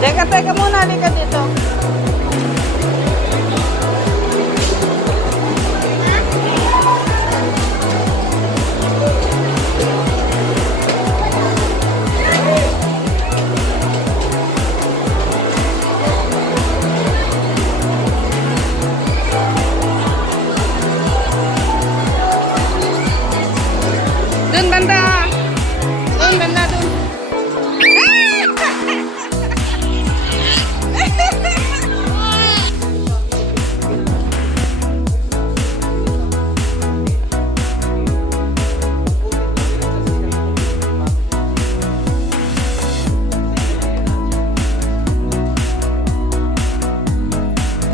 Teka muna, halika dito. Dun banda. Dun banda dun.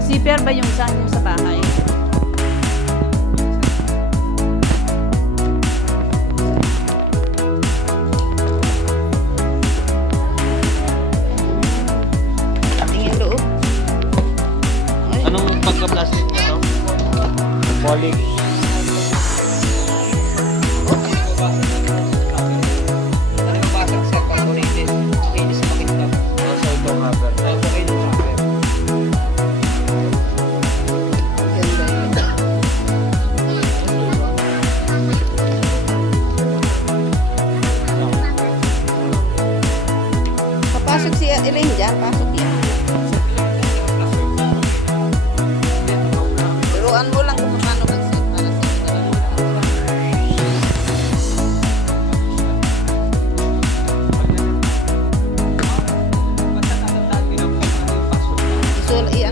Zipper ba yung saan yung sa bahay? Tingin loob. Anong pagka-plastic na to? Poly. Papasok si Elaine dyan, pasok yan. Turuan mo lang kung paano mag-set para sa ano niya sa phone niya.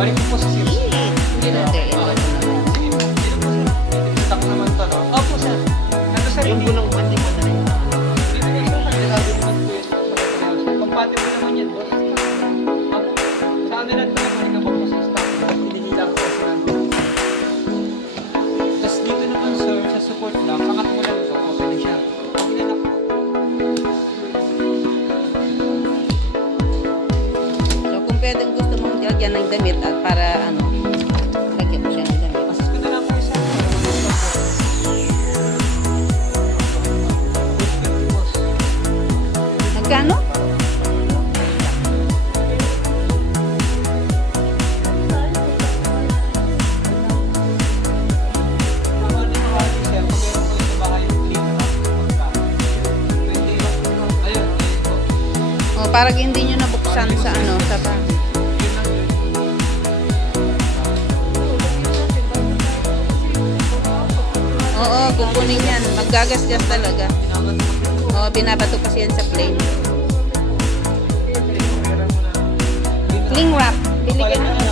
Balik ko po sa zero. Opo, sir. Ano, sir? Yung bunang pati mo na rin. Compatible naman yan, boss. Opo. Sa amin lang naman ka po sa stock. Pinihila ko kasi namin. Tapos dito naman, sir, sa support lang, pangat mo lang ito. Okay na siya. Okay na po. So kung pwedeng gusto mong lagyan ng damit at para ano, lagyan mo siya ng damit. Pasas ko na lang po isa. Magkano? O, parang hindi nyo nabuksan sa ano, sa pa. Oo, kukunin yan. Maggagasgas talaga. Oo, binabato kasi yan sa plane. Cling wrap. Bili ka na ano.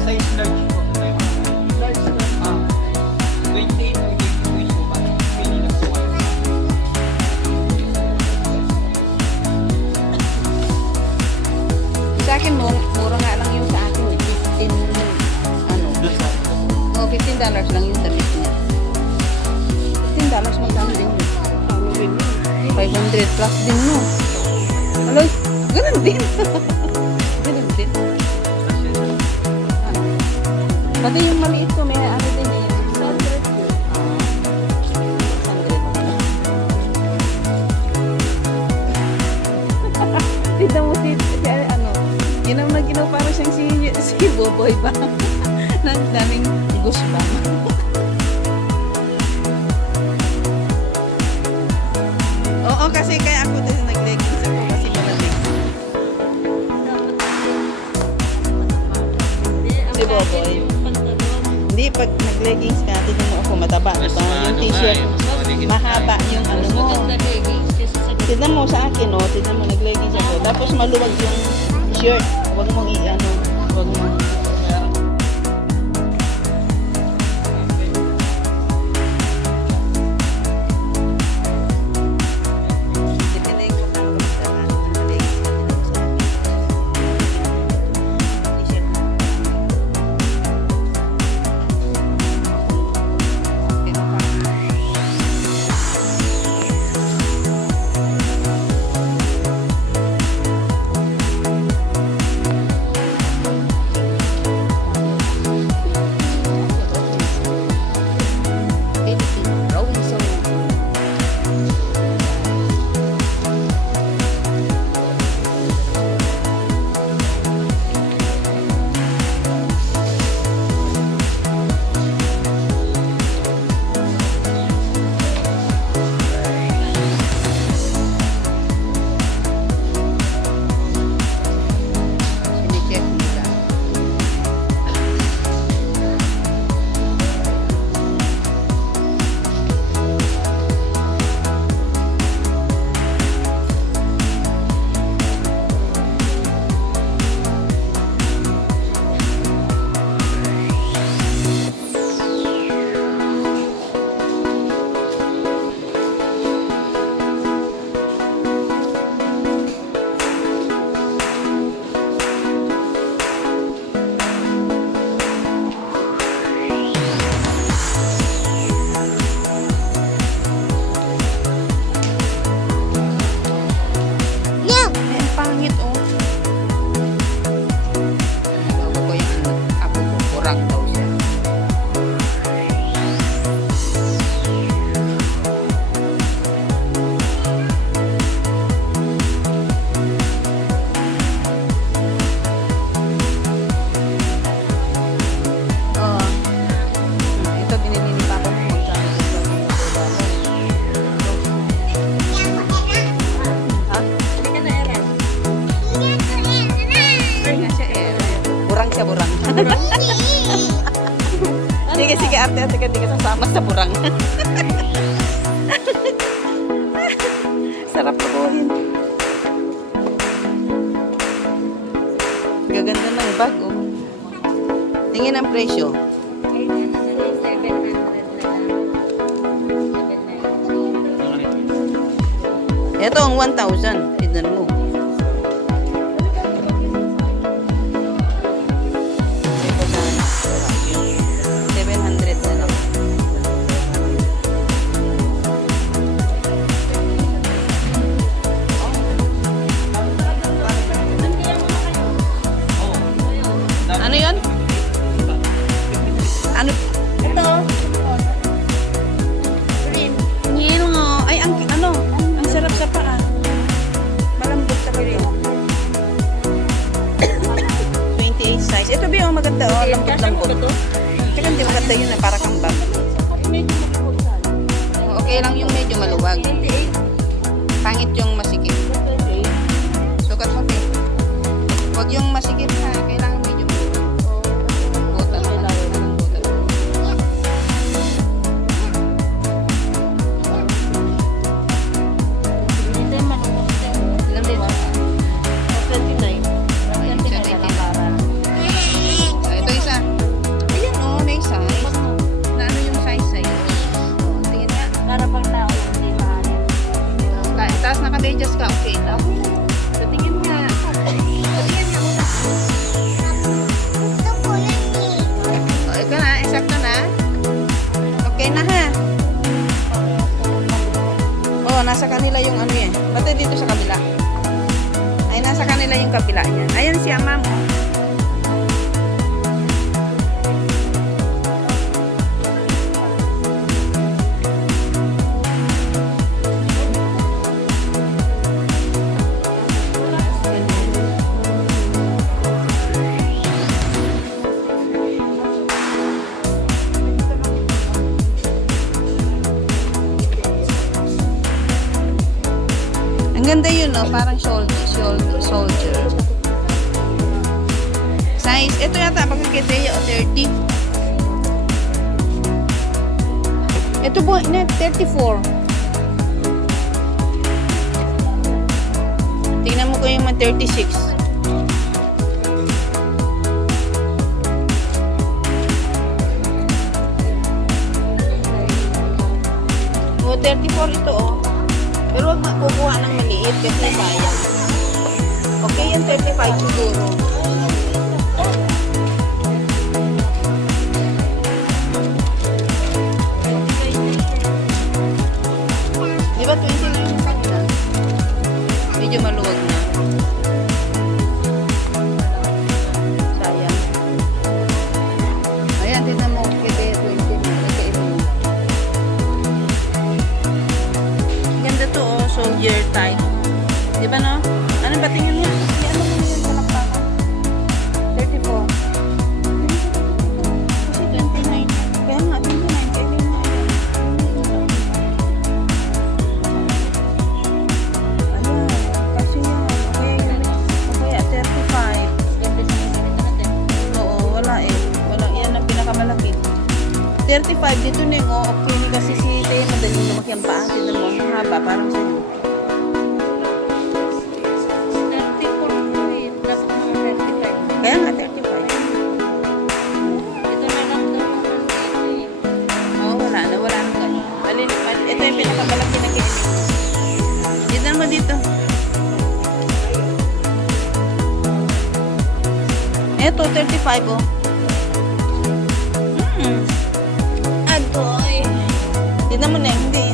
Size large po. Large na. 28 or 22 po ba? Pili na po. Sa akin, mura nga lang yung sa akin. 15, ano. Oo, $15 lang yung damit niya. $15 magkano din yun. 500 plus din mo. Aloy, ganun din. Ganun din. Pati yung maliit ko, may ano din eh. 100. Parang siyang si Boboy ba? Nang daming goosebump. Oo, kasi kaya ako din nag-leggings ako kasi malamig. Si Boboy. Hindi, pag nag-leggings ka, tignan mo ako mataba, di ba? Yung t-shirt, mahaba yung ano mo. Tignan mo sa akin, oh. Tignan mo, nag-leggings ako. Tapos maluwag yung shirt. Huwag mong i-ano. Huwag mong... Sige, arte-arte ka, di ka sasama sa burang. Sarap lukuhin. Gaganda ng bag, oh. Tingin ang presyo. Ito ang 1,000. Tignan mo. Ano yun? Ano? Ito. Green. Ngayon nga. Ay, ang ano? Ang sarap sa paa. Malambot sa paa. 28 size. Ito ba yung maganda, oh. Lambot-lambot. Tsaka hindi maganda yun na para kang bag. Medyo maluwag. Okay lang yung medyo maluwag. 28. Pangit yung masikip. 28. Sukat mo, Pete. Huwag yung masikip ha. Kailangan medyo butan. Hindi maluwag. Ilan din? 29. Ito isa. Ayan o, may size. Na ano yung size? O, tingin nga. Para pang tao, hindi mahalin. Tapos naka-medyas ka, okay lang. So, tingin nga. Tingin nga muna. O, ito na, eksakto na. Okay na ha. O, nasa kanila yung ano yan. Pati dito sa kabila. Ay, nasa kanila yung kabila niya. Ayan si ma'am. Ito yata pagkakiteya o 30. Ito po, 34. Tingnan mo ko yung mga 36. O, 34 ito oh. Pero huwag kukuha ng maliit kasi sayang. Okay, yung 35 siguro. Di ba 20 na yung kanina? Medyo maluwag na. Sayang. Ayan, tignan mo. Kaya 20 na. Nagkaiba mo. Ganda to oh. Soldier type. Di ba no? Ano ba tingin mo? Ano mo yung palakpakan? 34. Kasi 29. Kaya nga, 29. Kaya nga. Ayan. Kasi yan. Okay, yun. Okay, 35. Oo, wala eh. Wala. Yan ang pinakamalaki. 35 dito na yung okay. Kasi si Teo madaling lumaki ang paa. Tignan mo. Ang haba. Parang sa'yo. 34 po eh. Dapat mga 35. Kaya nga, 35. Ito na lang daw yung 30. Oo, wala na ganun. Ito yung pinakamalaki na kinig. Tignan mo dito. Ito, 35 oh. Agoy. Tignan mo na, hindi